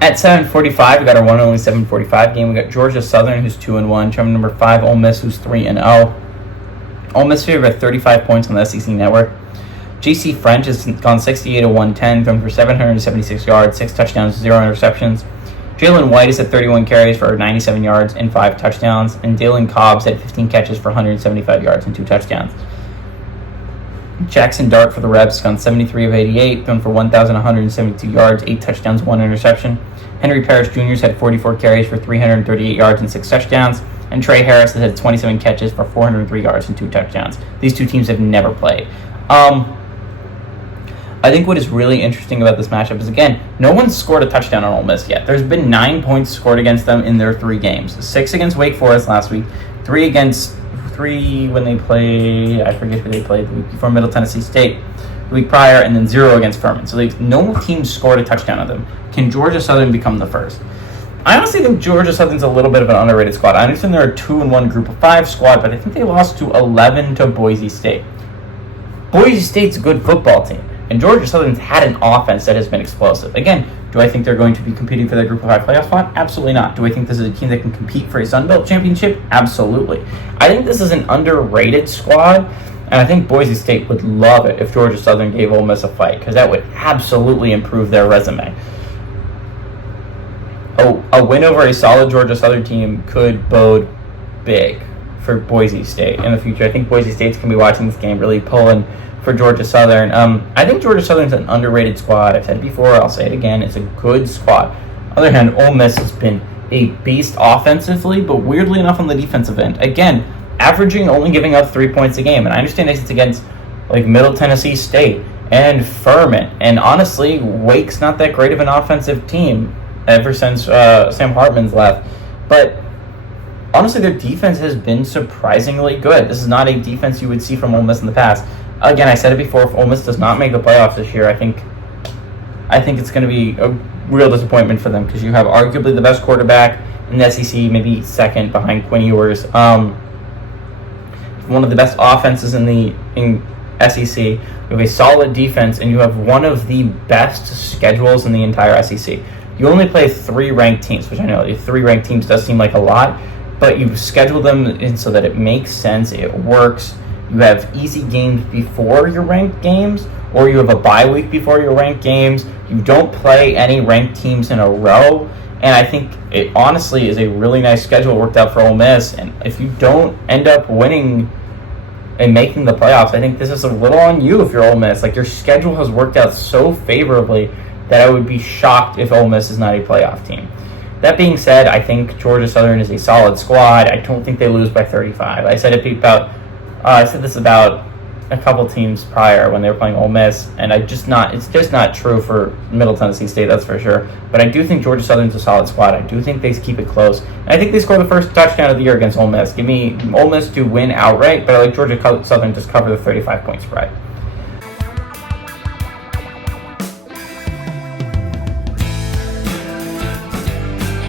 At 7:45, we got our one only 7:45 game. We got Georgia Southern, who's 2-1. Trump number 5, Ole Miss, who's 3-0. Ole Miss favored by 35 points on the SEC Network. J.C. French has gone 68-110, thrown for 776 yards, 6 touchdowns, 0 interceptions. Jalen White is at 31 carries for 97 yards and 5 touchdowns, and Dalen Cobbs had 15 catches for 175 yards and 2 touchdowns. Jackson Dart for the Rebs gone 73 of 88, thrown for 1,172 yards, 8 touchdowns, 1 interception. Henry Parrish Jr. had 44 carries for 338 yards and 6 touchdowns, and Trey Harris has had 27 catches for 403 yards and 2 touchdowns. These two teams have never played. I think what is really interesting about this matchup is, again, no one's scored a touchdown on Ole Miss yet. There's been 9 points scored against them in their 3 games. 6 against Wake Forest last week, 3 when they played, I forget who they played the week before, Middle Tennessee State the week prior, and then 0 against Furman. So no team scored a touchdown on them. Can Georgia Southern become the first? I honestly think Georgia Southern's a little bit of an underrated squad. I understand they're a 2-1 group of 5 squad, but I think they lost to 11 to Boise State. Boise State's a good football team, and Georgia Southern's had an offense that has been explosive. Again, do I think they're going to be competing for their Group of 5 playoff spot? Absolutely not. Do I think this is a team that can compete for a Sun Belt championship? Absolutely. I think this is an underrated squad, and I think Boise State would love it if Georgia Southern gave Ole Miss a fight, because that would absolutely improve their resume. A win over a solid Georgia Southern team could bode big for Boise State in the future. I think Boise State's going to be watching this game, really pulling for Georgia Southern. I think Georgia Southern's an underrated squad. I've said it before, I'll say it again. It's a good squad. On the other hand, Ole Miss has been a beast offensively, but weirdly enough on the defensive end. Again, averaging only giving up 3 points a game. And I understand it's against like Middle Tennessee State and Furman. And honestly, Wake's not that great of an offensive team ever since Sam Hartman's left. But honestly, their defense has been surprisingly good. This is not a defense you would see from Ole Miss in the past. Again, I said it before, if Ole Miss does not make the playoffs this year, I think it's going to be a real disappointment for them, because you have arguably the best quarterback in the SEC, maybe second behind Quinn Ewers. One of the best offenses in SEC. You have a solid defense, and you have one of the best schedules in the entire SEC. You only play 3 ranked teams, which I know 3 ranked teams does seem like a lot, but you schedule them in so that it makes sense, it works. You have easy games before your ranked games, or you have a bye week before your ranked games. You don't play any ranked teams in a row, and I think it honestly is a really nice schedule worked out for Ole Miss. And if you don't end up winning and making the playoffs, I think this is a little on you if you're Ole Miss. Like, your schedule has worked out so favorably that I would be shocked if Ole Miss is not a playoff team. That being said, I think Georgia Southern is a solid squad. I don't think they lose by 35. I said this about a couple teams prior when they were playing Ole Miss, and it's just not true for Middle Tennessee State, that's for sure. But I do think Georgia Southern's a solid squad. I do think they keep it close. And I think they score the first touchdown of the year against Ole Miss. Give me Ole Miss to win outright, but I like Georgia Southern just cover the 35-point spread.